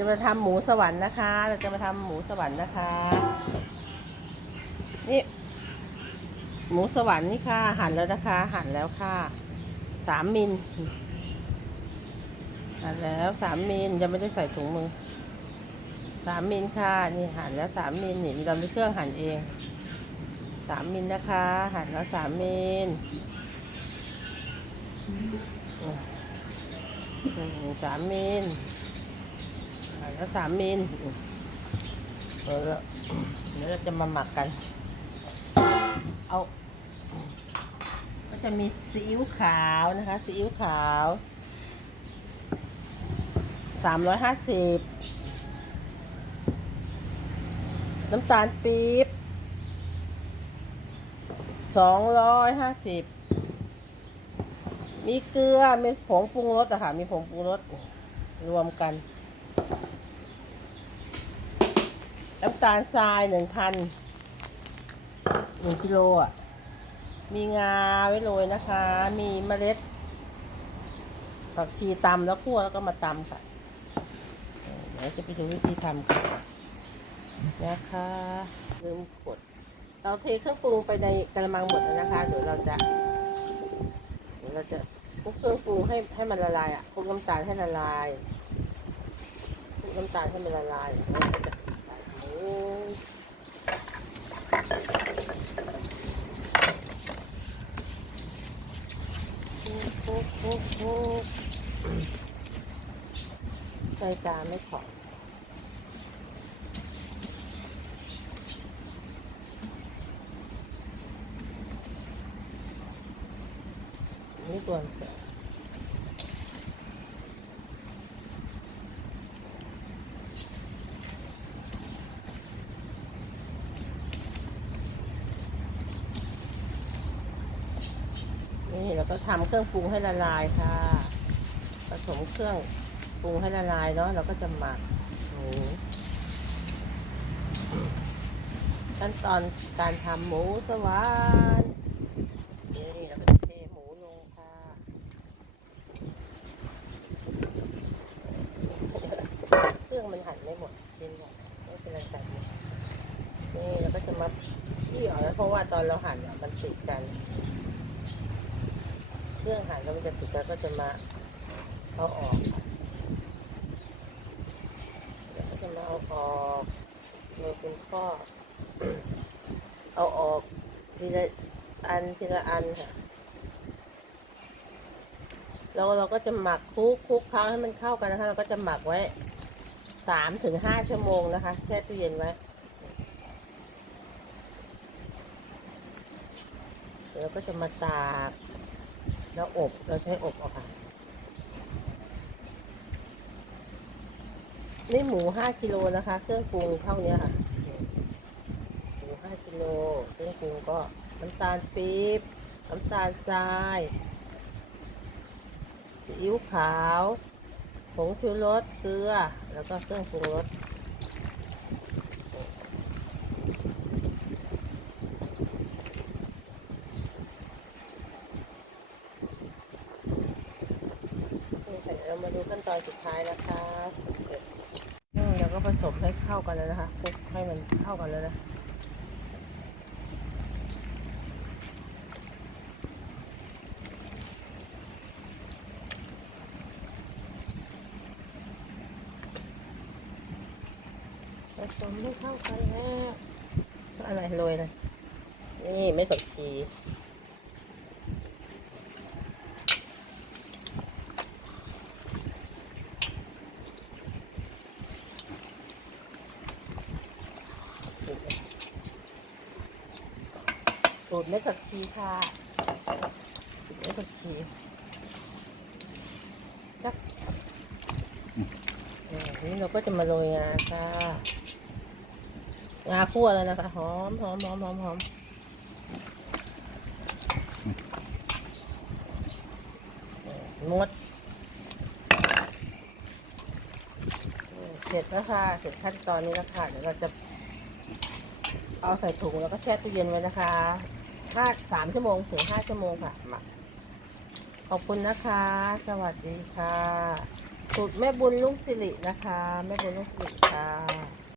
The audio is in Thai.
จะมาทำหมูสวรรค์นะคะ เราจะมาทำหมูสวรรค์นะคะ นี่ หมูสวรรค์นี่ค่ะ หั่นแล้วนะคะ หั่นแล้วค่ะ สามมิล หั่นแล้วสามมิลยังไม่ได้ใส่ถุงมือ สามมิลค่ะ นี่หั่นแล้วสามมิลนี่เรามีเครื่องหั่นเอง สามมิลนะคะ หั่นแล้วสามมิลสามมิล แล้วสามมิลเออแล้วเดี๋ยวเราจะมาหมักกัน เอา ก็จะมีซีอิ๊วขาวนะคะซีอิ๊วขาวสามร้อยห้าสิบน้ำตาลปี๊บสองร้อยห้าสิบมีเกลือ มีผงปรุงรสอะค่ะ มีผงปรุงรสรวมกัน น้ำตาลทรายหนึ่งพันหนึ่งกิโลอะ มีงาไว้โรยนะคะ มีเมล็ดผักชีตำแล้วคั่วแล้วก็มาตำค่ะ เดี๋ยวจะไปดูวิธีทำกันนะคะลืมกด เราเทเครื่องปรุงไปในกระมังหมดแล้วนะคะ เดี๋ยวเราจะ เดี๋ยวเราจะคลุกเครื่องปรุงให้ให้มันละลายอะคลุกน้ำตาลให้ละลายคลุกน้ำตาลให้มันละลายแล้วจะ ใส่หมูคุกคุกคุกใจจานไม่ขอนี่ตัวเสือ ก็ทำเครื่องปรุงให้ละลายค่ะ ผสมเครื่องปรุงให้ละลายเนาะเราก็จะหมักขั้นตอนการทำหมูสวรรค์นี่เราก็เทหมูลงค่ะ เครื่องมันหั่นไม่หมดชิ้นหมดไม่เป็นไรใส่นี่เราก็จะมาที่ออกแล้วเพราะว่าตอนเราหั่นเนี่ยมันติดกัน เครื่องหั่นแล้วมันจะติดกันก็จะมาเอาออกเดี๋ยวก็จะมาเอาออกโดยเป็นข้อเอาออกทีละอันทีละอันค่ะแล้วเราก็จะหมักคลุกคลุกเคล้าให้มันเข้ากันนะคะ เราก็จะหมักไว้สามถึงห้าชั่วโมงนะคะ แช่ตู้เย็นไว้เดี๋ยวเราก็จะมาตาก แล้วอบเราใช้อบเอาค่ะ นี่หมูห้ากิโลนะคะ เครื่องปรุงเท่านี้ค่ะ หมูห้ากิโลเครื่องปรุงก็น้ำตาลปี๊บน้ำตาลทรายซีอิ๊วขาว ผงชูรสเกลือ แล้วก็เครื่องปรุงรส นี่ค่ะเดี๋ยวเรามาดูขั้นต อนสุดท้ายนะคะเสร็จอืมแล้วก็ผสมให้เข้ากันแล้วนะคะคลุกให้มันเข้ากันแล้วนะผสมให้เข้ากันแล้วอะไรโรยนะนี่ไม่ผักชี สูตรเม็ดผักชีค่ะสูตรเม็ดผักชีจักนี่เราก็จะมาโรยงาค่ะงาคั่วแล้วนะคะหอมหอมหอมหอมหอมมดเออเสร็จแล้วค่ะ เสร็จขั้นตอนนี้แล้วค่ะ เดี๋ยวเราจะเอาใส่ถุงแล้วก็แช่ตู้เย็นไว้นะคะ ห้าสามชั่วโมงถึงห้าชั่วโมงค่ะมาขอบคุณนะคะ สวัสดีค่ะ สูตรแม่บุญลุงสิรินะคะ แม่บุญลุงสิริค่ะ